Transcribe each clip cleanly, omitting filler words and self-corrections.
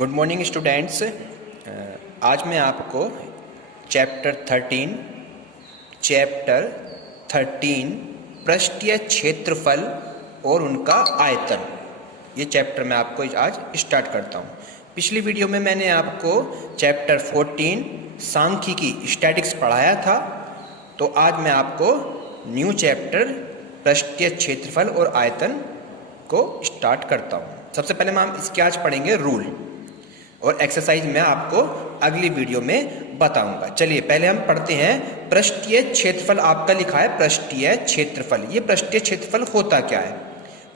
Good morning students. आज मैं आपको चैप्टर 13 पृष्ठीय क्षेत्रफल और उनका आयतन, ये चैप्टर मैं आपको आज स्टार्ट करता हूँ। पिछली वीडियो में मैंने आपको चैप्टर 14 सांख्यिकी स्टैटिक्स पढ़ाया था, तो आज मैं आपको न्यू चैप्टर पृष्ठीय क्षेत्रफल और आयतन को स्टार्ट करता हूँ। सबसे पहले हम इसके आज पढ़ेंगे रूल, और एक्सरसाइज मैं आपको अगली वीडियो में बताऊंगा। चलिए पहले हम पढ़ते हैं पृष्ठीय क्षेत्रफल। आपका लिखा है पृष्ठीय क्षेत्रफल। ये पृष्ठीय क्षेत्रफल होता क्या है?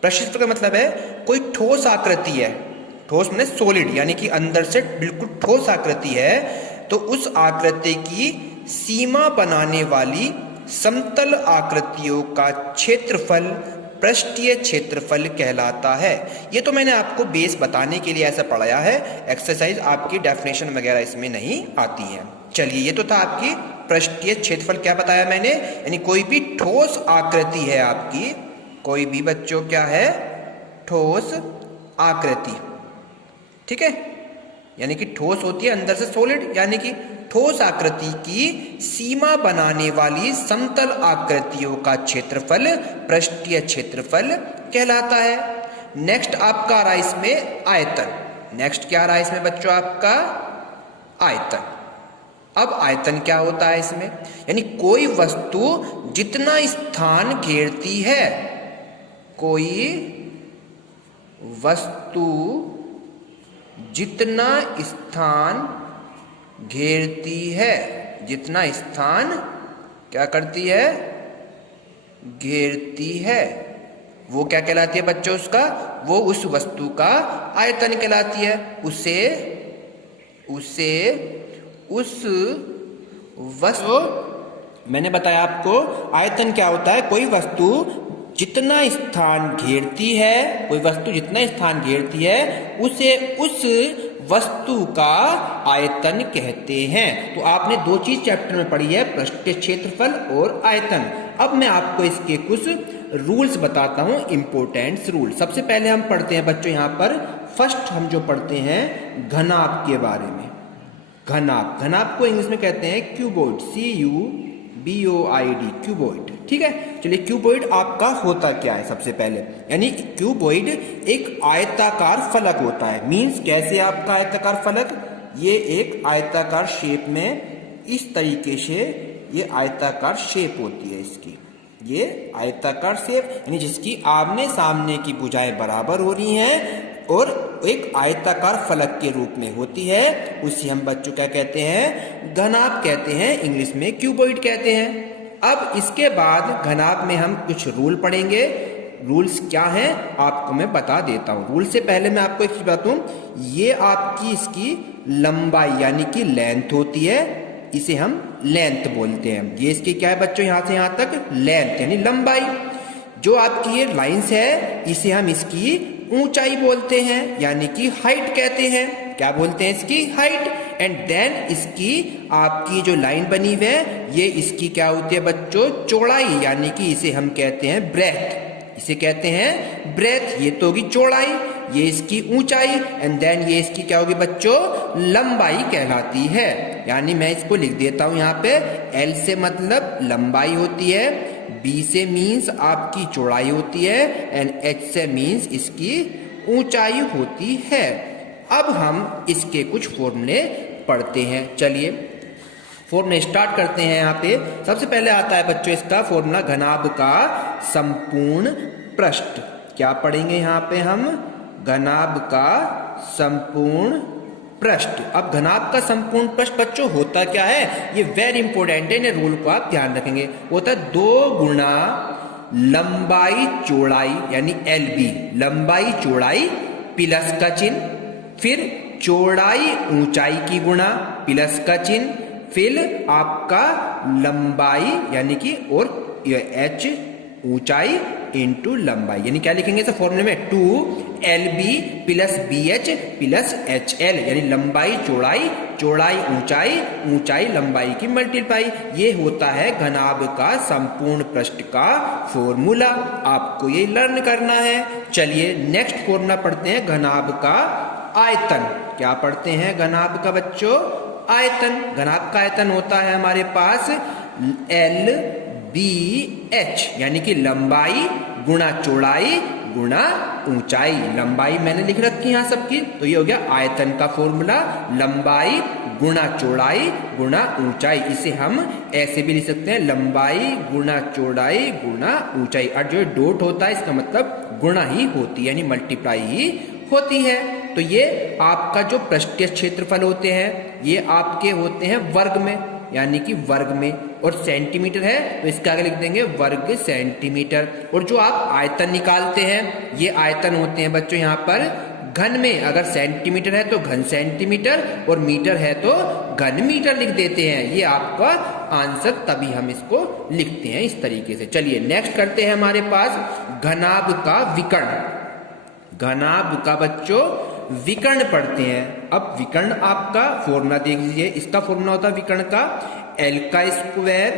पृष्ठीय क्षेत्रफल का मतलब है कोई ठोस आकृति है, ठोस मतलब सॉलिड, यानी कि अंदर से बिल्कुल ठोस आकृति है, तो उस आकृति की सीमा बनाने वाली समतल आकृतियों का क्षेत्रफल पृष्ठीय क्षेत्रफल कहलाता है। ये तो मैंने आपको बेस बताने के लिए ऐसा पढ़ाया है, एक्सरसाइज आपकी डेफिनेशन वगैरह इसमें नहीं आती है। चलिए ये तो था आपकी पृष्ठीय क्षेत्रफल। क्या बताया मैंने? यानी कोई भी ठोस आकृति है आपकी, कोई भी बच्चों क्या है? ठोस आकृति, ठीक है, यानी कि ठोस होती है अंदर से सॉलिड, यानी कि ठोस आकृति की सीमा बनाने वाली समतल आकृतियों का क्षेत्रफल पृष्ठीय क्षेत्रफल कहलाता है। नेक्स्ट आपका आ रहा है इसमें आयतन। नेक्स्ट क्या आ रहा है इसमें बच्चों? आपका आयतन। अब आयतन क्या होता है इसमें? यानी कोई वस्तु जितना स्थान घेरती है, कोई वस्तु जितना स्थान घेरती है, जितना स्थान क्या करती है? घेरती है, वो क्या कहलाती है बच्चों? उसका, वो उस वस्तु का आयतन कहलाती है। उस वस्तु, मैंने बताया आपको आयतन क्या होता है? कोई वस्तु जितना स्थान घेरती है, कोई वस्तु जितना स्थान घेरती है, उसे उस वस्तु का आयतन कहते हैं। तो आपने दो चीज चैप्टर में पढ़ी है, पृष्ठीय क्षेत्रफल और आयतन। अब मैं आपको इसके कुछ रूल्स बताता हूं, इंपॉर्टेंट रूल। सबसे पहले हम पढ़ते हैं बच्चों यहाँ पर, फर्स्ट हम जो पढ़ते हैं घनाभ के बारे में। घनाभ, घनाभ को इंग्लिश में कहते हैं क्यूबॉइड, CUBOID, क्यूबॉइड, ठीक है। चलिए क्यूबॉइड आपका होता क्या है सबसे पहले? यानी क्यूबॉइड एक आयताकार फलक होता है। मींस कैसे आपका आयताकार फलक? ये एक आयताकार शेप में, इस तरीके से ये आयताकार शेप होती है इसकी, ये आयताकार शेप, यानी जिसकी आमने सामने की भुजाएं बराबर हो रही हैं और एक आयताकार फलक के रूप में होती है, उसे हम बच्चों क्या कहते हैं? घनाभ कहते हैं, इंग्लिश में क्यूबॉइड कहते हैं। अब इसके बाद घनाभ में हम कुछ रूल पढ़ेंगे। रूल्स क्या हैं आपको मैं बता देता हूं। रूल से पहले मैं आपको एक चीज बताऊं, ये आपकी इसकी लंबाई यानी कि लेंथ होती है, इसे हम लेंथ बोलते हैं। ये इसकी क्या है बच्चों? यहां से यहां तक लेंथ यानी लंबाई। जो आपकी ये लाइंस है, इसे हम इसकी ऊंचाई बोलते हैं, यानी कि हाइट कहते हैं। क्या बोलते हैं? इसकी हाइट। एंड देन इसकी आपकी जो लाइन बनी हुई है, ये इसकी क्या होती है बच्चों? चौड़ाई, यानी कि इसे हम कहते हैं ब्रेथ, इसे कहते हैं ब्रेथ। ये तो होगी चौड़ाई, ये इसकी ऊंचाई, एंड देन ये इसकी क्या होगी बच्चों? लंबाई कहलाती है। यानी मैं इसको लिख देता हूं यहाँ पे, L से मतलब लंबाई होती है, B से मीन्स आपकी चौड़ाई होती है, एंड H से मीन्स इसकी ऊंचाई होती है। अब हम इसके कुछ फॉर्मूले पढ़ते हैं। चलिए फॉर्मूले स्टार्ट करते हैं। यहाँ पे सबसे पहले आता है बच्चों इसका फॉर्मूला, घनाभ का संपूर्ण पृष्ठ। क्या पढ़ेंगे यहाँ पे हम? घनाभ का संपूर्ण पृष्ठ। अब घनाभ का संपूर्ण पृष्ठ बच्चों होता क्या है? ये वेरी इंपॉर्टेंट है, रूल को आप ध्यान रखेंगे। होता है 2 गुना लंबाई चौड़ाई, यानी LB, लंबाई चौड़ाई प्लस का चिन्ह, फिर चौड़ाई ऊंचाई की गुणा प्लस का चिन्ह, फिर आपका लंबाई यानी कि और H ऊंचाई इंटू लंबाई, यानी क्या लिखेंगे इस फॉर्मूले में? 2LB plus BH plus HL, यानी लंबाई चौड़ाई, चौड़ाई ऊंचाई, ऊंचाई लंबाई की मल्टीप्लाई। ये होता है घनाभ का संपूर्ण पृष्ठ का फॉर्मूला। आपको ये लर्न करना है। चलिए नेक्स्ट फॉर्मूला पढ़ते हैं घनाभ का आयतन। क्या पढ़ते हैं घनाभ का बच्चों? आयतन। घनाभ का आयतन होता है हमारे पास LBH, यानी कि लंबाई गुणा चौड़ाई गुणा ऊंचाई। लंबाई मैंने लिख रखी है यहाँ सबकी, तो ये हो गया आयतन का फॉर्मूला, लंबाई गुणा चौड़ाई गुणा ऊंचाई। इसे हम ऐसे भी लिख सकते हैं, लंबाई गुणा चौड़ाई गुणा ऊंचाई। और जो डॉट होता है इसका मतलब गुणा ही होती है, यानी मल्टीप्लाई ही होती है। तो ये आपका जो पृष्ठीय क्षेत्रफल होते हैं ये आपके होते हैं वर्ग में, यानी कि वर्ग में, और सेंटीमीटर है तो इसके आगे लिख देंगे वर्ग सेंटीमीटर। और जो आप आयतन निकालते हैं ये आयतन होते हैं बच्चों यहाँ पर घन में। अगर सेंटीमीटर है तो घन सेंटीमीटर और मीटर है तो घन मीटर लिख देते हैं। ये आपका आंसर, तभी हम इसको लिखते हैं इस तरीके से। चलिए नेक्स्ट करते हैं हमारे पास घनाभ का विकर्ण। घनाभ का बच्चों विकर्ण पढ़ते हैं। अब विकर्ण आपका फॉर्मूला देख लीजिए, इसका फॉर्मूला होता है विकर्ण का L का स्क्वायर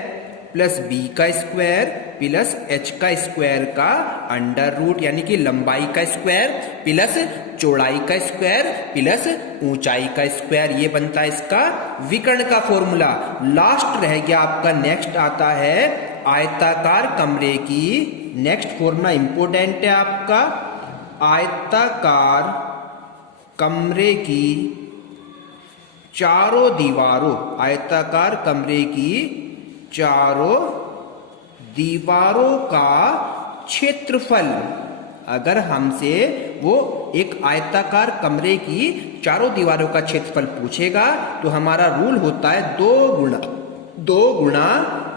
प्लस B का स्क्वायर प्लस H का स्क्वायर का अंडर रूट, यानी कि लंबाई का स्क्वायर प्लस चौड़ाई का स्क्वायर प्लस ऊंचाई का स्क्वायर। ये बनता है इसका विकर्ण का फॉर्मूला। लास्ट रह गया आपका, नेक्स्ट आता है आयताकार कमरे की। नेक्स्ट फॉर्मूला इंपोर्टेंट है आपका, आयताकार कमरे की चारों दीवारों, आयताकार कमरे की चारों दीवारों का क्षेत्रफल। अगर हमसे वो एक आयताकार कमरे की चारों दीवारों का क्षेत्रफल पूछेगा तो हमारा रूल होता है दो गुणा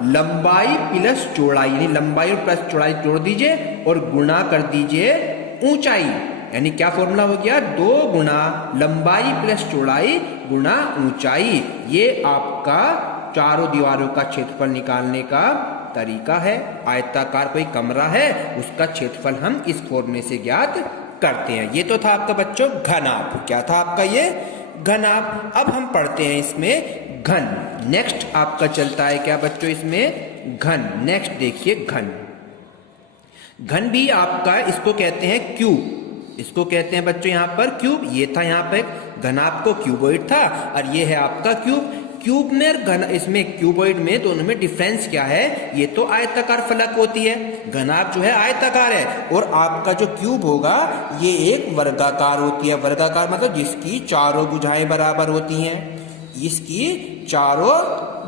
लंबाई प्लस चौड़ाई, यानी लंबाई और प्लस चौड़ाई जोड़ दीजिए और गुणा कर दीजिए ऊंचाई। यानी क्या फॉर्मूला हो गया, 2 गुणा लंबाई प्लस चौड़ाई गुणा ऊंचाई। ये आपका चारों दीवारों का क्षेत्रफल निकालने का तरीका है। आयताकार कोई कमरा है उसका क्षेत्रफल हम इस फॉर्मूले से ज्ञात करते हैं। ये तो था आपका बच्चों घनाभ। क्या था आपका ये? घनाभ। अब हम पढ़ते हैं इसमें घन। नेक्स्ट आपका चलता है क्या बच्चों इसमें? घन। नेक्स्ट देखिए घन। घन भी आपका इसको कहते हैं क्यूब। इसको कहते हैं बच्चों यहाँ पर क्यूब। ये था यहाँ पे घनाभ को क्यूबॉइड था और ये है आपका क्यूब। क्यूब में और घन, इसमें क्यूबॉइड में दोनों में डिफरेंस क्या है? ये तो आयताकार फलक होती है, घनाभ जो है आयताकार है, और आपका जो क्यूब होगा ये एक वर्गाकार होती है। वर्गाकार मतलब जिसकी चारों भुजाएं बराबर होती हैं, इसकी चारों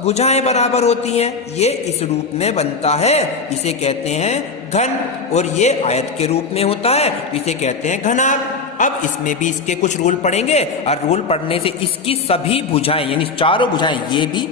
भुजाएं बराबर होती हैं। ये इस रूप में बनता है, इसे कहते हैं घन। और ये आयत के रूप में होता है, इसे कहते हैं घनाभ। अब इसमें भी इसके कुछ रूल पढ़ेंगे और रूल पढ़ने से इसकी सभी भुजाएं, यानी चारों भुजाएं, ये भी,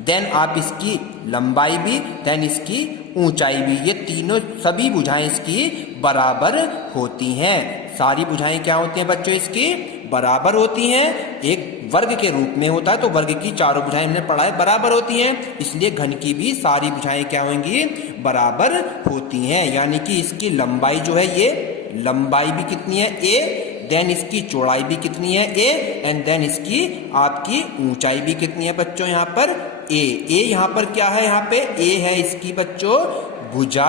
देन आप इसकी लंबाई भी, देन इसकी ऊंचाई भी, ये तीनों सभी भुजाएं इसकी बराबर होती हैं। सारी भुजाएं क्या होती हैं बच्चों? इसकी बराबर होती हैं। एक वर्ग के रूप में होता है तो वर्ग की चारों भुजाएं हमने पढ़ा है बराबर होती हैं, इसलिए घन की भी सारी भुजाएं क्या होंगी? बराबर होती हैं। यानी कि इसकी लंबाई जो है, ये लंबाई भी कितनी है? a, देन इसकी चौड़ाई भी कितनी है? a, एंड देन इसकी आपकी ऊंचाई भी कितनी है बच्चों? यहाँ पर a। यहाँ पर क्या है? यहाँ पे a है इसकी बच्चों भुजा।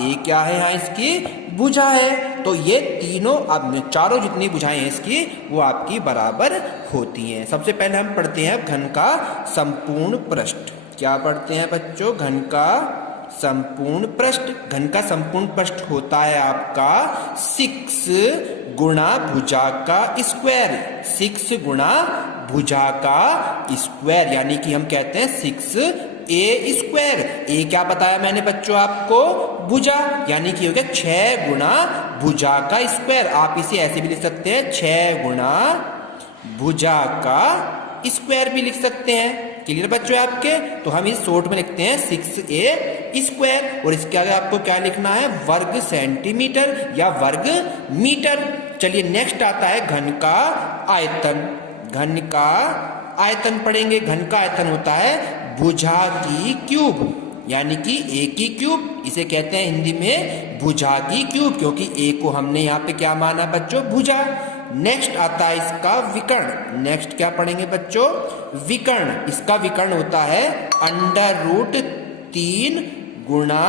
a क्या है यहाँ? इसकी भुजा है। तो ये तीनों, अब चारों जितनी भुजाएं हैं इसकी वो आपकी बराबर होती हैं। सबसे पहले हम पढ़ते हैं घन का संपूर्ण पृष्ठ। क्या पढ़ते हैं बच्चों? घन का संपूर्ण पृष्ठ। घन का संपूर्ण पृष्ठ होता है आपका 6 गुणा भुजा का स्क्वायर। 6 गुणा भुजा का स्क्वायर, यानी कि हम कहते हैं 6a स्क्वायर। a क्या बताया मैंने बच्चों आपको? भुजा, यानी कि हो गया 6 गुणा भुजा का स्क्वायर। आप इसे ऐसे भी लिख सकते हैं, 6 गुणा भुजा का स्क्वायर भी लिख सकते हैं। क्लियर बच्चों आपके? तो हम इस शॉर्ट में लिखते हैं 6a स्क्वायर, और इसके आगे आपको क्या लिखना है? वर्ग सेंटीमीटर या वर्ग मीटर। चलिए नेक्स्ट आता है घन का आयतन। घन का आयतन पढ़ेंगे। घन का आयतन होता है भुजा की क्यूब, यानी कि a की क्यूब। इसे कहते हैं हिंदी में भुजा की क्यूब, क्योंकि a को हमने यहाँ पे क्या माना बच्चों? भुजा। नेक्स्ट आता है इसका विकर्ण। नेक्स्ट क्या पढ़ेंगे बच्चों? विकर्ण। इसका विकर्ण होता है √3 गुणा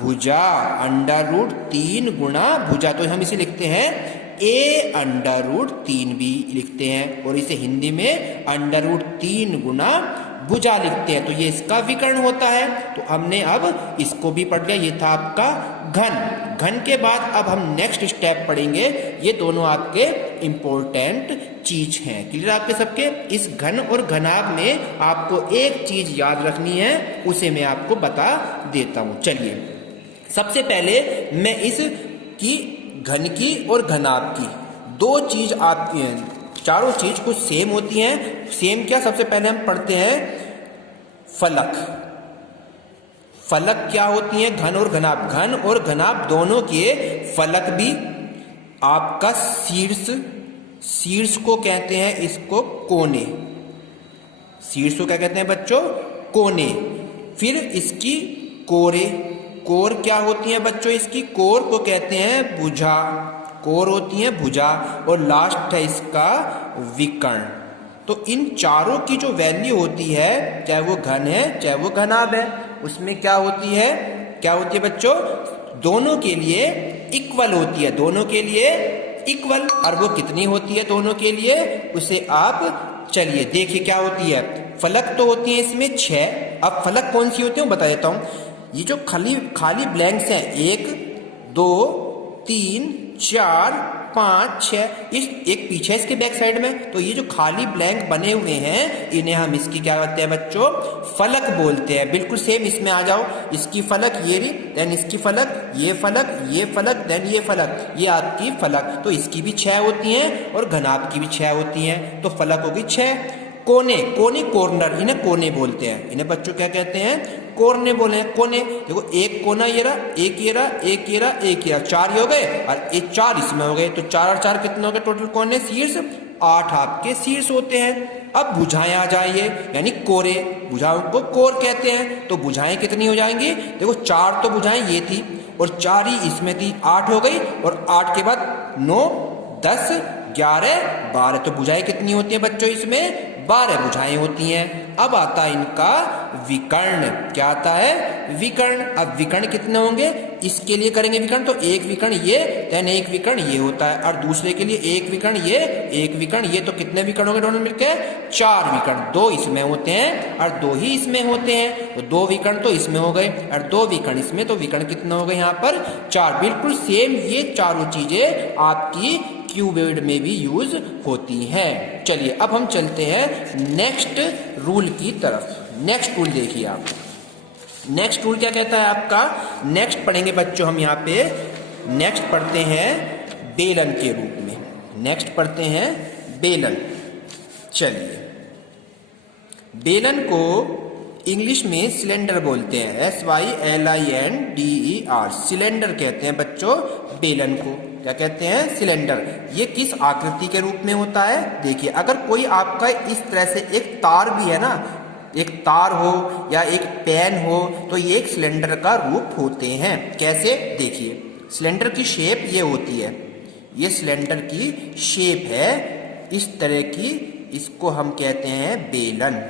भुजा। √3 गुणा भुजा। तो हम इसे लिखते हैं a√3 भी लिखते हैं और इसे हिंदी में √3 गुना भुजा लिखते हैं। तो ये इसका विकर्ण होता है। तो हमने अब इसको भी पढ़ लिया, ये था आपका घन। घन के बाद अब हम नेक्स्ट स्टेप पढ़ेंगे, ये दोनों आपके इंपॉर्टेंट चीज हैं। क्लियर आपके सबके? इस घन और घनाभ में आपको एक चीज याद रखनी है, उसे मैं आपको बता देता हूं। चलिए, सबसे पहले मैं इस की घन की और घनाभ की दो चीज आपकी हैं, चारों चीज कुछ सेम होती हैं। सेम क्या? सबसे पहले हम पढ़ते हैं फलक। फलक क्या होती हैं? घन और घनाभ। घन और घनाभ दोनों के फलक भी आपका शीर्ष, शीर्ष को कहते हैं इसको कोने। शीर्ष को क्या कहते हैं बच्चों? कोने। फिर इसकी कोरे, कोर क्या होती है बच्चों? इसकी कोर को कहते हैं भुजा, कोर होती है भुजा। और लास्ट है इसका विकर्ण। तो इन चारों की जो वैल्यू होती है, चाहे वो घन है चाहे वो घनाभ है, उसमें क्या होती है? क्या होती है बच्चों? दोनों के लिए इक्वल होती है, दोनों के लिए इक्वल। और वो कितनी होती है दोनों के लिए? उसे आप चलिए देखिए क्या होती है। फलक तो होती है इसमें 6। अब फलक कौन सी होती है बता देता हूं। ये जो खाली ब्लैंक्स हैं, 1 2 3 4 5 6, इस एक पीछे इसके बैक साइड में, तो ये जो खाली ब्लैंक बने हुए हैं इन्हें हम इसकी क्या कहते हैं बच्चों? फलक बोलते हैं। बिल्कुल सेम इसमें आ जाओ। इसकी फलक ये रही, देन इसकी फलक, ये फलक, देन ये फलक, ये आपकी फलक। तो इसकी भी 6 होती हैं और घनाभ की भी 6 होती हैं। तो फलक होगी 6। कोने, कोने कॉर्नर, इन्हें कोने बोलते हैं। इन्हें बच्चों क्या कहते हैं? कोने बोले हैं। कोने देखो, एक कोना ये रहा, एक ये रहा, एक ये रहा, एक ये रहा, 4 हो गए और एक 4 इसमें हो गए। तो 4 और 4 कितने हो गए टोटल कोने? शीर्ष 8 आपके शीर्ष होते हैं। अब भुजाएं आ जाइए, यानी कोरे, भुजाओं को कोर कहते हैं। तो भुजाएं कितनी हो जाएंगी? देखो 4 तो भुजाएं ये थी और 4 ही इसमें थी, 8 हो गई। और 8 के बाद 9 10 11 12, तो भुजाएं कितनी होती है बच्चों? इसमें 12 भुजाएं होती हैं। अब आता है इनका विकर्ण। क्या आता है? विकर्ण। अब विकर्ण कितने होंगे? इसके लिए करेंगे विकर्ण, तो एक विकर्ण ये, देन एक विकर्ण ये होता है। और दूसरे के लिए एक विकर्ण ये, एक विकर्ण ये। तो कितने विकर्ण होंगे दोनों मिलकर? 4 विकर्ण। 2 इसमें होते हैं और 2 ही इसमें होते हैं। तो 2 विकर्ण तो इसमें हो गए और 2 विकर्ण इसमें। तो विकर्ण कितने हो गए यहाँ पर? 4। बिल्कुल सेम ये चारों चीजें आपकी क्यूबॉइड में भी यूज होती हैं। चलिए अब हम चलते हैं नेक्स्ट रूल की तरफ। नेक्स्ट रूल देखिए आप। नेक्स्ट रूल क्या कहता है आपका? नेक्स्ट पढ़ेंगे बच्चों हम यहाँ पे, नेक्स्ट पढ़ते हैं बेलन के रूप में। नेक्स्ट पढ़ते हैं बेलन। चलिए, बेलन को इंग्लिश में सिलेंडर बोलते हैं, SYLINDER, सिलेंडर कहते हैं बच्चों बेलन को। क्या कहते हैं? सिलेंडर। ये किस आकृति के रूप में होता है? देखिए, अगर कोई आपका इस तरह से एक तार भी है ना, एक तार हो या एक पेन हो, तो ये एक सिलेंडर का रूप होते हैं। कैसे? देखिए, सिलेंडर की शेप ये होती है, ये सिलेंडर की शेप है इस तरह की, इसको हम कहते हैं बेलन।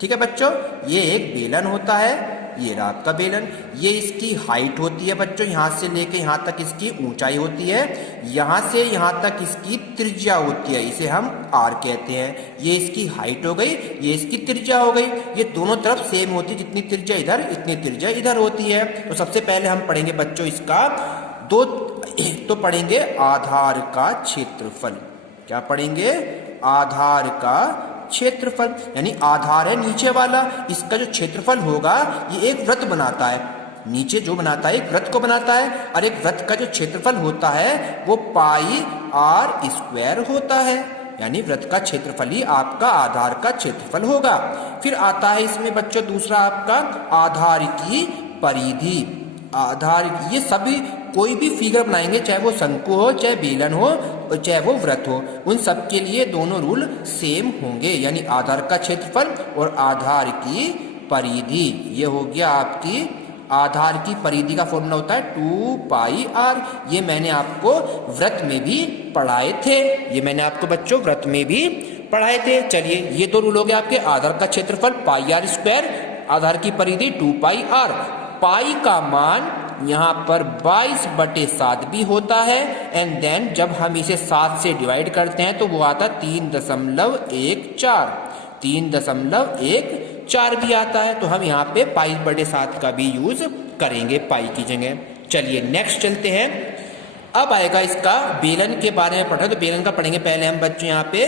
ठीक है बच्चों, ये एक बेलन होता है। ये रहा आपका बेलन। ये इसकी हाइट होती है बच्चों, यहाँ से लेके यहाँ तक इसकी ऊंचाई होती है, यहाँ से यहाँ तक इसकी त्रिज्या होती है, इसे हम R कहते हैं। ये इसकी हाइट हो गई, ये इसकी त्रिज्या हो गई। ये दोनों तरफ सेम होती है, जितनी त्रिज्या इधर इतनी त्रिज्या इधर होती है। तो सबसे पहले हम पढ़ेंगे बच्चों इसका तो पढ़ेंगे आधार का क्षेत्रफल। क्या पढ़ेंगे? आधार का क्षेत्रफल। यानी आधार है नीचे वाला, इसका जो क्षेत्रफल होगा ये एक वृत्त बनाता है। नीचे जो बनाता है एक वृत्त को बनाता है, और एक वृत्त का जो क्षेत्रफल होता है वो πr² होता है। यानी वृत्त का क्षेत्रफल ही आपका आधार का क्षेत्रफल होगा। फिर आता है इसमें बच्चों दूसरा आपका आधार की परिधि। आधार, ये सभी कोई भी फिगर बनाएंगे, चाहे वो शंकु हो, चाहे बेलन हो, चाहे वो वृत्त हो, उन सब के लिए दोनों रूल सेम होंगे। यानी आधार का क्षेत्रफल और आधार की परिधि। ये हो गया आपकी आधार की परिधि का फॉर्मूला होता है 2πr। ये मैंने आपको वृत्त में भी पढ़ाए थे, ये मैंने आपको बच्चों वृत्त में भी पढ़ाए थे। चलिए, ये तो रूल हो गए आपके। आधार का क्षेत्रफल πr², आधार की परिधि 2πr। पाई का मान यहाँ पर 22/7 भी होता है, एंड देन जब हम इसे 7 से डिवाइड करते हैं तो वो आता 3.14, 3.14 भी आता है। तो हम यहाँ पे 22/7 का भी यूज करेंगे पाई की जगह। चलिए नेक्स्ट चलते हैं। अब आएगा इसका बेलन के बारे में पढ़ा, तो बेलन का पढ़ेंगे पहले हम बच्चों यहाँ पे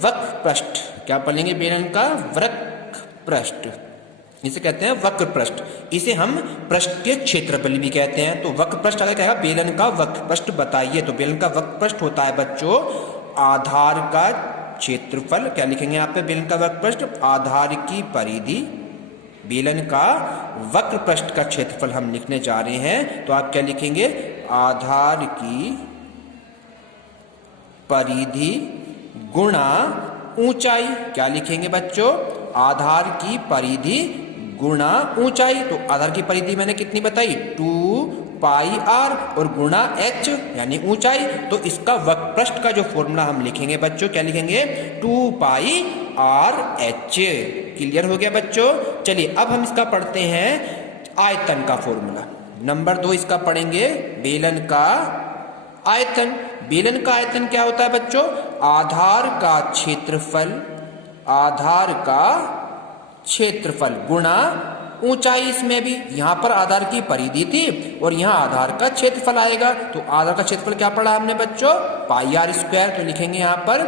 वक्र पृष्ठ। क्या पढ़ेंगे बेलन का? वक्र पृष्ठ, इसे कहते हैं वक्र पृष्ठ। इसे हम पृष्ठ के क्षेत्रफल भी कहते हैं। तो वक्र पृष्ठ अगर कहेगा बेलन का वक्र पृष्ठ बताइए, तो बेलन का वक्र पृष्ठ होता है बच्चों आधार का क्षेत्रफल। क्या लिखेंगे यहाँ पे बेलन का वक्र पृष्ठ? आधार की परिधि। बेलन का वक्र पृष्ठ का क्षेत्रफल हम लिखने जा रहे हैं, तो आप क्या लिखेंगे? आधार की परिधि गुणा ऊंचाई। क्या लिखेंगे बच्चों? आधार की परिधि गुणा ऊंचाई। तो आधार की परिधि मैंने कितनी बताई? 2πr और गुणा h यानी ऊंचाई। तो इसका वक्र पृष्ठ का जो फॉर्मूला हम लिखेंगे बच्चों, क्या लिखेंगे? 2πrh। क्लियर हो गया बच्चों? चलिए अब हम इसका पढ़ते हैं आयतन का फॉर्मूला। नंबर 2 इसका पढ़ेंगे बेलन का आयतन। बेलन का आयतन क्या होता है बच्चों? आधार का क्षेत्रफल, आधार का क्षेत्रफल गुणा ऊंचाई। इसमें भी यहाँ पर आधार की परिधि थी और यहाँ आधार का क्षेत्रफल आएगा। तो आधार का क्षेत्रफल क्या पढ़ा हमने बच्चों? πr²। तो लिखेंगे यहाँ पर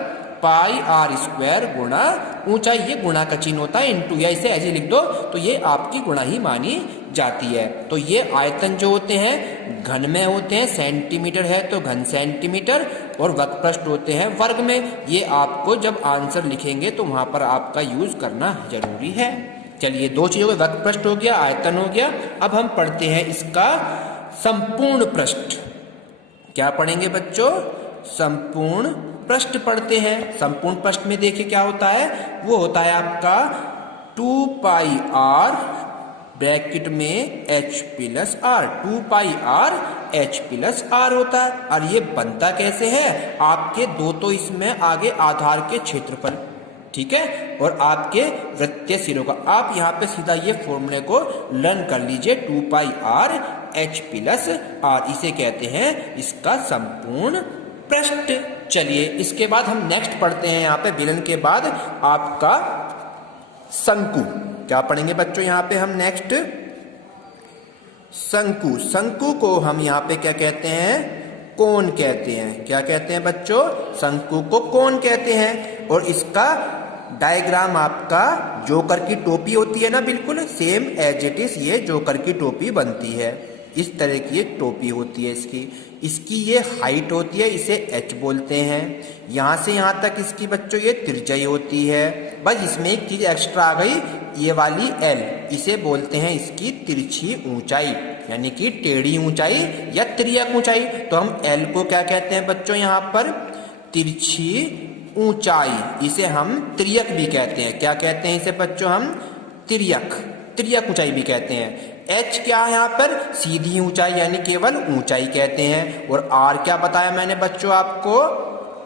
πr² गुणा ऊंचाई। ये गुणा का चिन्ह होता है, इंटू, या इसे ऐसे लिख दो तो ये आपकी गुणा ही मानी जाती है। तो ये आयतन जो होते हैं घन में होते हैं, सेंटीमीटर है तो घन सेंटीमीटर, और वक्र पृष्ठ होते हैं वर्ग में। ये आपको जब आंसर लिखेंगे तो वहां पर आपका यूज करना जरूरी है। चलिए 2 चीजों का वक्र पृष्ठ हो गया, आयतन हो गया। अब हम पढ़ते हैं इसका संपूर्ण पृष्ठ। क्या पढ़ेंगे बच्चों? संपूर्ण पृष्ठ पढ़ते हैं। संपूर्ण पृष्ठ में देखिए क्या होता है? वो होता है आपका 2πr ब्रैकेट में h+r, 2πr(h+r) होता है। और ये बनता कैसे है? आपके दो तो इसमें आगे आधार के क्षेत्रफल, ठीक है, और आपके वृत्तीय सिरों का। आप यहाँ पे सीधा ये फॉर्मूले को लर्न कर लीजिए, 2πr(h+r), इसे कहते हैं इसका संपूर्ण पृष्ठ। चलिए इसके बाद हम नेक्स्ट पढ़ते हैं यहाँ पे बेलन के बाद आपका शंकु। क्या पढ़ेंगे बच्चों यहाँ पे हम नेक्स्ट? शंकु। शंकु को हम यहाँ पे क्या कहते हैं? कोण कहते हैं। क्या कहते हैं बच्चों? शंकु को कोण कहते हैं। और इसका डायग्राम आपका जोकर की टोपी होती है ना, बिल्कुल सेम एज इट इज ये जोकर की टोपी बनती है। इस तरह की एक टोपी होती है इसकी ये हाइट होती है, इसे h बोलते हैं। यहाँ से यहाँ तक इसकी बच्चों ये त्रिज्या होती है। बस इसमें एक चीज एक्स्ट्रा आ गई, ये वाली l, इसे बोलते हैं इसकी तिरछी ऊंचाई, यानी कि टेढ़ी ऊंचाई या तिर्यक ऊंचाई। तो हम l को क्या कहते हैं बच्चों? यहाँ पर तिरछी ऊंचाई, इसे हम तिर्यक भी कहते हैं। क्या कहते हैं इसे बच्चों? हम तिर्यक ऊंचाई भी कहते हैं। h क्या है यहाँ पर? सीधी ऊंचाई, यानी केवल ऊंचाई कहते हैं। और r क्या बताया मैंने बच्चों आपको?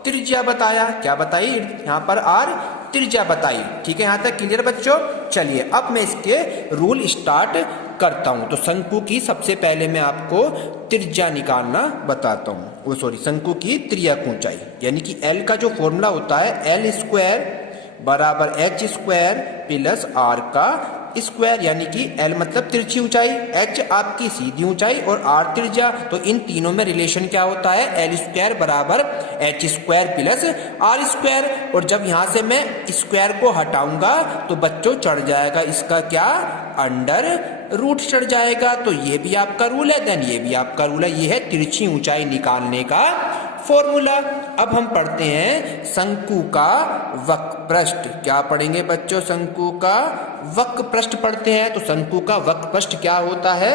त्रिज्या बताया। क्या बताई यहाँ पर? r त्रिज्या बताई। ठीक है, यहाँ तक क्लियर बच्चों? चलिए अब मैं इसके रूल स्टार्ट करता हूं। तो शंकु की सबसे पहले मैं आपको त्रिज्या निकालना बताता हूं। शंकु की त्रियक ऊंचाई, यानी कि l का जो फॉर्मूला होता है l² बराबर h² प्लस r का स्क्वायर, यानी कि l मतलब तिरछी ऊंचाई, h आपकी सीधी ऊंचाई और r त्रिज्या। तो इन तीनों में रिलेशन क्या होता है? l² बराबर h² प्लस r²। और जब यहां से मैं स्क्वायर को हटाऊंगा तो बच्चों चढ़ जाएगा इसका क्या? अंडर रूट चढ़ जाएगा। तो ये भी आपका रूल है, देन ये भी आपका रूल है। ये है तिरछी ऊंचाई निकालने का फॉर्मूला। अब हम पढ़ते हैं शंकु का वक्र पृष्ठ। क्या पढ़ेंगे बच्चों? शंकु का वक्र पृष्ठ पढ़ते हैं। तो शंकु का वक्र पृष्ठ क्या होता है?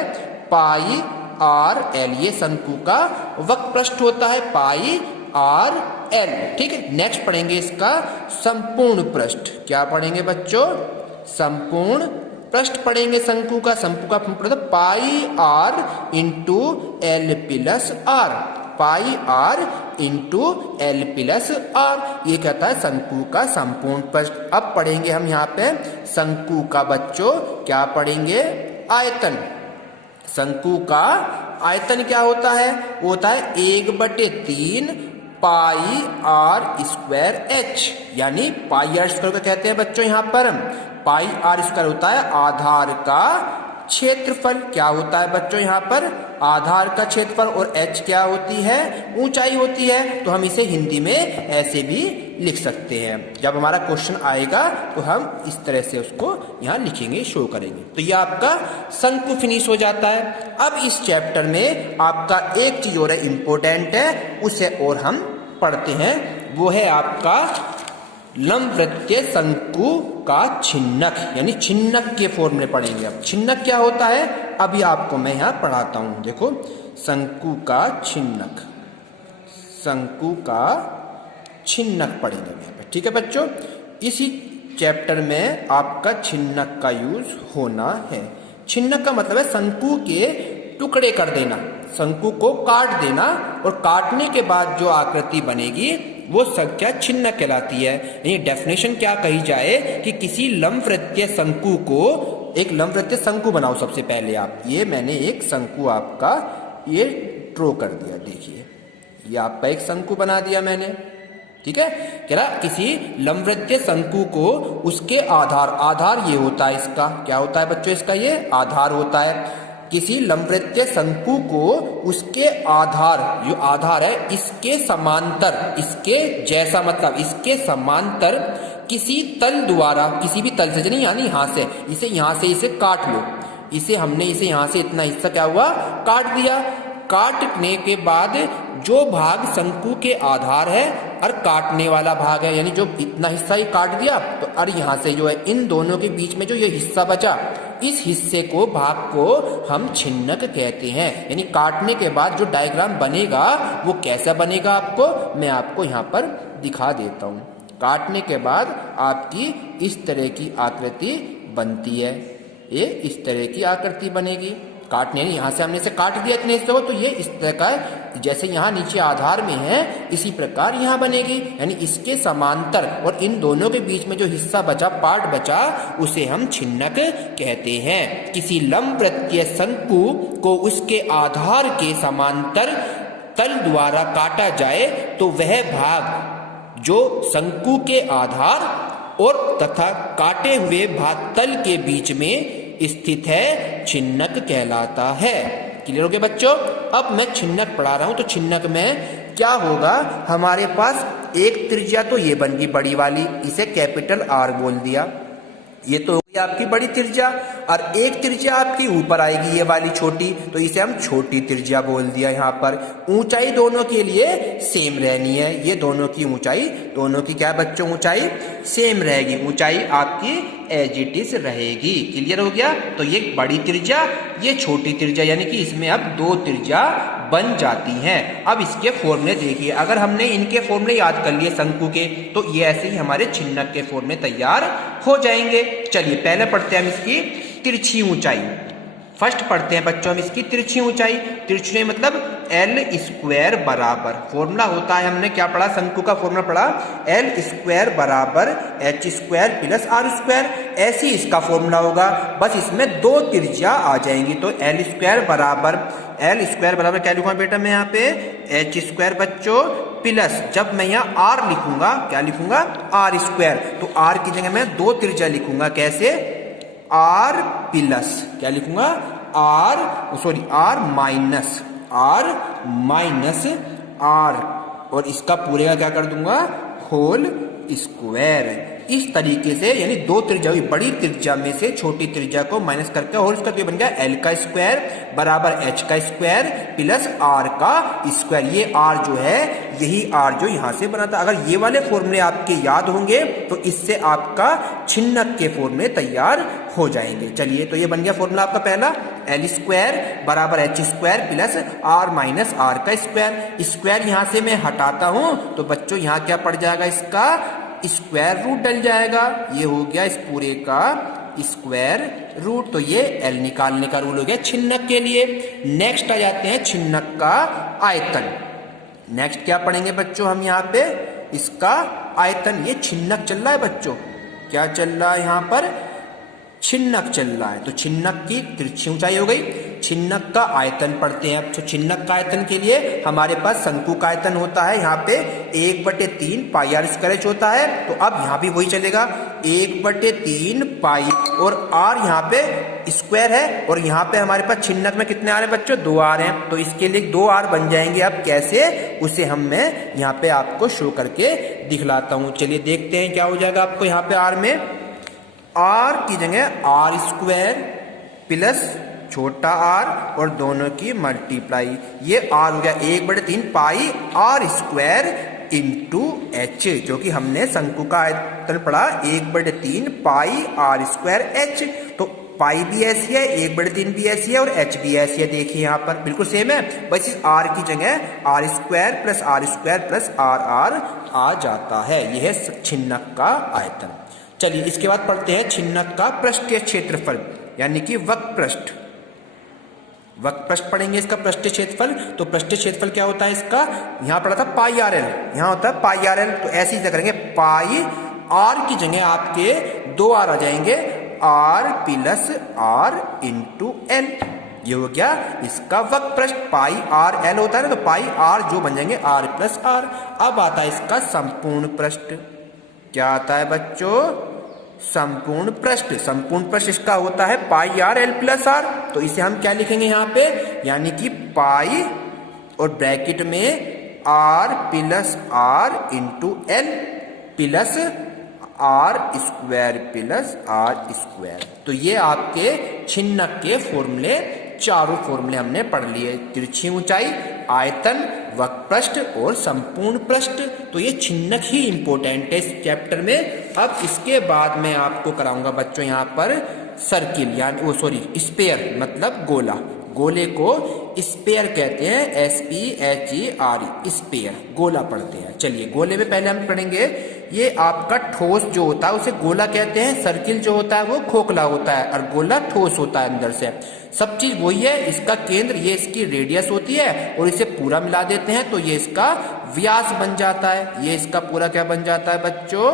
πr(l), ये शंकु का वक्र पृष्ठ होता है, πr(l). ठीक है, नेक्स्ट पढ़ेंगे इसका संपूर्ण पृष्ठ। क्या पढ़ेंगे बच्चों? संपूर्ण पृष्ठ पढ़ेंगे शंकु का। शंकु का πr(l plus r), πr(l plus r), ये कहता है शंकु का संपूर्ण पृष्ठ। अब पढ़ेंगे हम यहाँ पे शंकु का बच्चों क्या पढ़ेंगे? आयतन। शंकु का आयतन क्या होता है? वो होता है 1/3 पाई आर स्क्वायर एच, यानी पाई आर स्क्वायर को कहते हैं बच्चों यहाँ पर। पाई आर स्क्वायर होता है आधार का क्षेत्रफल। क्या होता है बच्चों यहाँ पर? आधार का क्षेत्रफल। और एच क्या होती है? ऊंचाई होती है। तो हम इसे हिंदी में ऐसे भी लिख सकते हैं। जब हमारा क्वेश्चन आएगा तो हम इस तरह से उसको यहाँ लिखेंगे, शो करेंगे। तो ये आपका शंकु फिनिश हो जाता है। अब इस चैप्टर में आपका एक चीज और इम्पोर्टेंट है, उसे और हम पढ़ते हैं। वो है आपका लंबवृत्तीय शंकु का छिन्नक, यानी छिन्नक के फॉर्मूले पढ़ेंगे। अब छिन्नक क्या होता है अभी आपको मैं यहाँ पढ़ाता हूँ। देखो, शंकु का छिन्नक, शंकु का छिन्नक पढ़ेंगे यहाँ पे, ठीक है बच्चों। इसी चैप्टर में आपका छिन्नक का यूज होना है। छिन्नक का मतलब है शंकु के टुकड़े कर देना, शंकु को काट देना, और काटने के बाद जो आकृति बनेगी वो संख्या छिन्नक कहलाती है। यानी डेफिनेशन क्या कही जाए कि किसी लंबवृत्तीय शंकु को, एक लंबवृत्तीय शंकु बनाओ। सबसे पहले आप, ये मैंने एक शंकु आपका ये ड्रॉ कर दिया, देखिए ये आपका एक शंकु बना दिया मैंने, ठीक है। कह रहा किसी लंबवृत्तीय शंकु को उसके आधार, आधार ये होता है इसका, क्या होता है बच्चों इसका? ये आधार होता है। किसी लंबवृत्तीय शंकु को उसके आधार, जो आधार है इसके समांतर, इसके जैसा मतलब इसके समांतर किसी तल द्वारा, किसी भी तल से, नहीं यानी यहाँ से इसे काट लो। इसे हमने इसे यहाँ से इतना हिस्सा क्या हुआ? काट दिया। काटने के बाद जो भाग शंकु के आधार है और काटने वाला भाग है, यानी जो इतना हिस्सा ही काट दिया, तो और यहाँ से जो है इन दोनों के बीच में जो ये हिस्सा बचा, इस हिस्से को, भाग को हम छिन्नक कहते हैं। यानी काटने के बाद जो डायग्राम बनेगा वो कैसा बनेगा आपको मैं आपको यहाँ पर दिखा देता हूँ। काटने के बाद आपकी इस तरह की आकृति बनती है, ये इस तरह की आकृति बनेगी। काटने, यहाँ से हमने इसे काट दिया इतने हिस्से को, तो ये इस तरह का है, जैसे यहाँ नीचे आधार में है इसी प्रकार यहाँ बनेगी। यानी इसके समांतर और इन दोनों के बीच में जो हिस्सा बचा, पार्ट बचा, उसे हम छिन्नक कहते हैं। किसी लंबवृत्तीय शंकु को उसके आधार के समांतर तल द्वारा काटा जाए तो वह भाग जो शंकु के आधार और तथा काटे हुए भाग तल के बीच में स्थित है, छिन्नक कहलाता है। क्लियर हो गया बच्चों? अब मैं छिन्नक पढ़ा रहा हूं, तो छिन्नक में क्या होगा? हमारे पास एक त्रिज्या तो ये बन गई बड़ी वाली, इसे कैपिटल आर बोल दिया, ये तो होगी आपकी बड़ी त्रिज्या। और एक त्रिज्या आपकी ऊपर आएगी ये वाली छोटी, तो इसे हम छोटी त्रिज्या बोल दिया। यहाँ पर ऊंचाई दोनों के लिए सेम रहनी है, ये दोनों की ऊंचाई, दोनों की क्या बच्चों ऊंचाई सेम रहेगी, ऊंचाई आपकी एज इट इज रहेगी। क्लियर हो गया? तो ये बड़ी त्रिज्या, ये छोटी त्रिज्या, यानी कि इसमें अब दो त्रिज्या बन जाती हैं। अब इसके फॉर्मूले देखिए, अगर हमने इनके फॉर्मूले याद कर लिए शंकु के, तो ये ऐसे ही हमारे छिन्नक के फॉर्मूले तैयार हो जाएंगे। चलिए पहले पढ़ते हैं हम इसकी तिरछी ऊंचाई। फर्स्ट पढ़ते हैं बच्चों हम इसकी तिरछी ऊंचाई। तिरछी मतलब एल स्क्वायर बराबर, फॉर्मूला होता है, हमने क्या पढ़ा? शंकु का फॉर्मूला पढ़ा, एल स्क्वायर बराबर H square plus R square. ऐसे ही इसका फॉर्मूला होगा, बस इसमें दो त्रिज्या आ जाएंगी। तो एल स्क्वायर बराबर क्या लिखूंगा बेटा मैं यहाँ पे? एच स्क्वायर बच्चों प्लस, जब मैं यहाँ आर लिखूंगा, क्या लिखूंगा? Are square. तो आर की जगह मैं दो त्रिज्या लिखूंगा, कैसे? आर प्लस, क्या लिखूंगा? आर माइनस आर, और इसका पूरे का क्या कर दूंगा? Whole square. इस तरीके से, यानी दो त्रिज्या हुई, बड़ी त्रिज्या में से छोटी त्रिज्या को माइनस करके होल स्क्वायर बन गया एल का स्क्वायर बराबर एच का स्क्वायर प्लस आर का स्क्वायर। ये आर जो है, यही आर जो यहां से बना था। अगर ये वाले फॉर्मूले आपके याद होंगे तो इससे आपका छिन्नक के फॉर्मूले तैयार हो जाएंगे। चलिए, तो ये बन गया फॉर्मूला आपका पहला, एल स्क्वायर बराबर H square plus R minus R का स्क्वायर। स्क्वायर यहां से मैं हटाता हूं तो बच्चों यहां क्या पड़ जाएगा? इसका स्क्वायर रूट डल जाएगा। ये हो गया इस पूरे का स्क्वायर रूट। तो ये एल निकालने का रूल हो गया छिन्नक के लिए। नेक्स्ट आ जाते हैं छिन्नक का आयतन। नेक्स्ट क्या पढ़ेंगे बच्चों हम यहाँ पे? इसका आयतन। ये छिन्नक चल रहा है बच्चों, क्या चल रहा है यहाँ पर? छिन्नक चल रहा है। तो छिन्नक की तिरछी ऊंचाई हो गई। छिन्नक का आयतन पढ़ते हैं। अब छिन्नक का आयतन के लिए हमारे पास शंकु का आयतन होता है यहाँ पे 1/3 पाई आर स्क्वायर एच होता है। तो अब यहाँ भी वही चलेगा 1/3 पाई और आर यहाँ पे स्क्वायर है और यहाँ पे हमारे पास छिन्नक में कितने आर हैं बच्चों, 2 आर हैं। तो इसके लिए 2 आर बन जाएंगे। अब कैसे, उसे मैं यहाँ पे आपको शो करके दिखलाता हूँ। चलिए देखते हैं क्या हो जाएगा आपको यहाँ पे आर में। आर की जगह आर स्क्वायर प्लस छोटा आर और दोनों की मल्टीप्लाई, ये आर हो गया 1/3 पाई आर स्क्वायर इंटू एच, जो कि हमने शंकु का आयतन पढ़ा 1/3 पाई आर स्क्वायर एच। तो पाई भी ऐसी है, 1/3 भी ऐसी है और एच भी ऐसी है। देखिए यहाँ पर बिल्कुल सेम है, बस इस आर की जगह R square plus R R आ जाता है। यह है छिन्नक का आयतन। चलिए इसके बाद पढ़ते हैं छिन्नक का पृष्ठीय क्षेत्रफल, यानी कि वक्र पृष्ठ पढ़ेंगे इसका पृष्ठीय क्षेत्रफल। तो पृष्ठीय क्षेत्रफल क्या होता है इसका, यहाँ पढ़ा था पाई आर एल, यहाँ होता है पाई आर एल। तो ऐसे ही करेंगे, पाई आर की जगह आपके 2 आर आ जाएंगे, R plus R into L. ये हो गया इसका वक्र पृष्ठ। पाई आर एल होता है ना, तो पाई आर जो बन जाएंगे आर प्लस आर। अब आता है इसका संपूर्ण पृष्ठ। क्या आता है बच्चों, संपूर्ण पृष्ठ। संपूर्ण पृष्ठ इसका होता है पाई आर एल प्लस आर। तो इसे हम क्या लिखेंगे यहाँ पे, यानी कि पाई और ब्रैकेट में R plus R into L plus R square plus R square. तो ये आपके छिन्नक के फॉर्मूले, चारों फॉर्मूले हमने पढ़ लिए। तिरछी ऊंचाई, आयतन, वक्र पृष्ठ और संपूर्ण पृष्ठ। तो ये छिन्नक ही इंपॉर्टेंट है इस चैप्टर में। अब इसके बाद मैं आपको कराऊंगा बच्चों यहाँ पर सर्किल, यानी स्पेयर, मतलब गोला। गोले को स्पेयर कहते हैं, SPHER, स्पेयर, गोला पढ़ते हैं। चलिए गोले में पहले हम पढ़ेंगे, ये आपका ठोस जो होता है उसे गोला कहते हैं। सर्किल जो होता है वो खोखला होता है और गोला ठोस होता है अंदर से। सब चीज वही है। इसका केंद्र, ये इसकी रेडियस होती है और इसे पूरा मिला देते हैं तो ये इसका व्यास बन जाता है। ये इसका पूरा क्या बन जाता है बच्चों,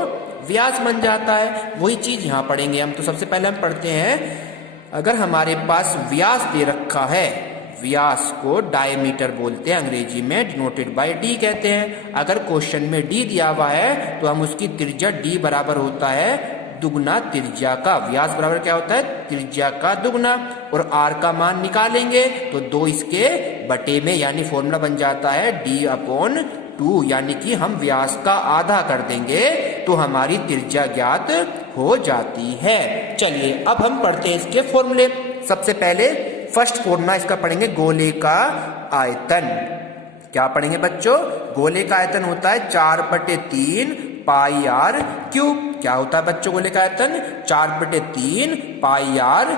व्यास बन जाता है। वही चीज यहाँ पढ़ेंगे हम। तो सबसे पहले हम पढ़ते हैं, अगर हमारे पास व्यास दे रखा है, व्यास को डायमीटर बोलते हैं अंग्रेजी में, डिनोटेड बाय डी कहते हैं। अगर क्वेश्चन में डी दिया हुआ है तो हम उसकी त्रिज्या डी बराबर होता है दुगना त्रिज्या का। व्यास बराबर क्या होता है, त्रिज्या का दुगना। और आर का मान निकालेंगे तो 2 इसके बटे में, यानी फॉर्मूला बन जाता है D/2, यानी कि हम व्यास का आधा कर देंगे तो हमारी त्रिज्या ज्ञात हो जाती है। चलिए अब हम पढ़ते हैं इसके फॉर्मूले। सबसे पहले फर्स्ट फॉर्मूला इसका पढ़ेंगे, गोले का आयतन। क्या पढ़ेंगे बच्चों, गोले का आयतन होता है 4/3 पाई आर क्यूब। क्या होता है बच्चों गोले का आयतन, 4/3 पाई आर।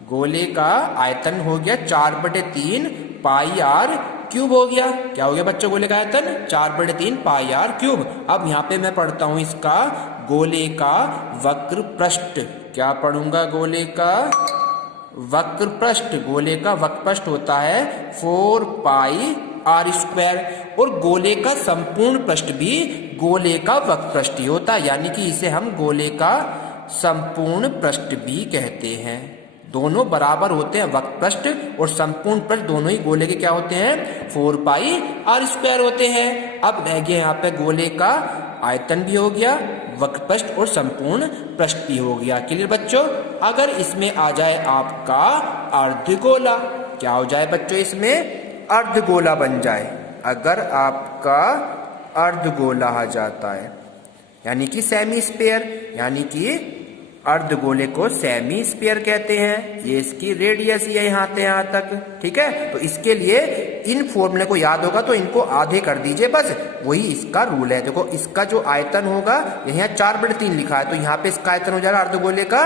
गोले का आयतन हो गया 4/3 पाई आर क्यूब हो गया। क्या हो गया बच्चों गोले का आयतन, 4/3 पाई आर क्यूब। अब यहाँ पे मैं पढ़ता हूं इसका गोले का वक्र पृष्ठ। क्या पढ़ूंगा, गोले का वक्र पृष्ठ। गोले का वक्र पृष्ठ होता है 4 पाई आर स्क्वायर। और गोले का संपूर्ण पृष्ठ भी गोले का वक्र पृष्ठ ही होता है, यानी कि इसे हम गोले का संपूर्ण पृष्ठ भी कहते हैं। दोनों बराबर होते हैं, वक्र पृष्ठ और संपूर्ण पृष्ठ दोनों ही गोले के क्या होते हैं, 4 पाई आर स्क्वायर होते हैं। अब रह गया यहाँ पे गोले का आयतन भी हो गया, वक्र पृष्ठ और संपूर्ण पृष्ठ भी हो गया। क्लियर बच्चों। अगर इसमें आ जाए आपका अर्धगोला, क्या हो जाए बच्चों, इसमें अर्धगोला बन जाए। अगर आपका अर्धगोला आ जाता है, यानी कि सेमी स्फीयर, यानी कि अर्धगोले को सेमी स्फीयर कहते हैं। ये इसकी रेडियस ही है यहाँ से यहाँ तक, ठीक है। तो इसके लिए इन फॉर्मूले को याद होगा तो इनको आधे कर दीजिए, बस वही इसका रूल है। देखो इसका जो आयतन होगा, यहाँ 4/3 लिखा है, तो यहाँ पे इसका आयतन हो जाएगा अर्धगोले का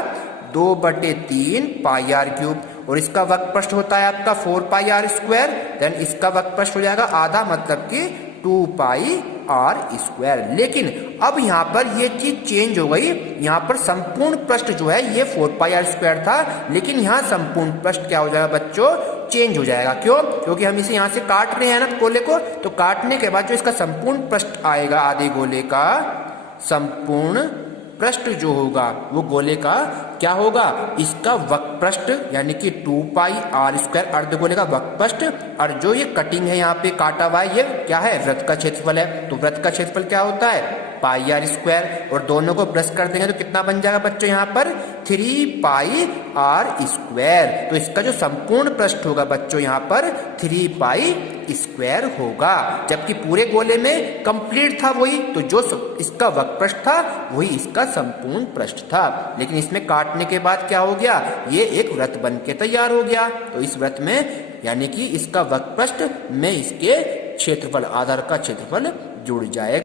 2/3 पाई आर क्यूब। और इसका वक्र पृष्ठ होता है आपका 4 पाई आर स्क्वायर। देन इसका वक्र पृष्ठ हो जाएगा आधा, मतलब कि 2 पाई आर स्क्वायर। लेकिन अब यहाँ पर ये चीज चेंज हो गई। यहाँ पर संपूर्ण पृष्ठ जो है ये 4 पाई आर स्क्वायर था, लेकिन यहाँ संपूर्ण पृष्ठ क्या हो जाएगा बच्चों, चेंज हो जाएगा। क्यों, क्योंकि हम इसे यहाँ से काट रहे हैं ना गोले को, तो काटने के बाद जो इसका संपूर्ण पृष्ठ आएगा आधे गोले का संपूर्ण पृष्ठ जो होगा वो गोले का क्या होगा, इसका वक्रपृष्ठ यानी कि 2 पाई आर स्क्वायर अर्धगोले का वक्रपृष्ठ, और जो ये कटिंग है यहाँ पे काटा हुआ है ये क्या है, वृत्त का क्षेत्रफल है। तो वृत्त का क्षेत्रफल क्या होता है, पाई आर स्क्वायर, और दोनों को प्लस कर देंगे तो कितना बन जाएगा बच्चों यहाँ पर 3 पाई आर स्क्वायर। तो इसका जो संपूर्ण पृष्ठ होगा बच्चों यहाँ पर 3 पाई स्क्वायर होगा, जबकि पूरे गोले में कंप्लीट था वही, तो जो इसका वक्रपृष्ठ था वही इसका संपूर्ण पृष्ठ था, लेकिन इसमें काटने के बाद क्या हो गया, ये एक वृत्त बन के तैयार हो गया। तो इस वृत्त में यानी कि इसका वक्रपृष्ठ में इसके क्षेत्रफल आधार का क्षेत्रफल जुड़ जाएगा।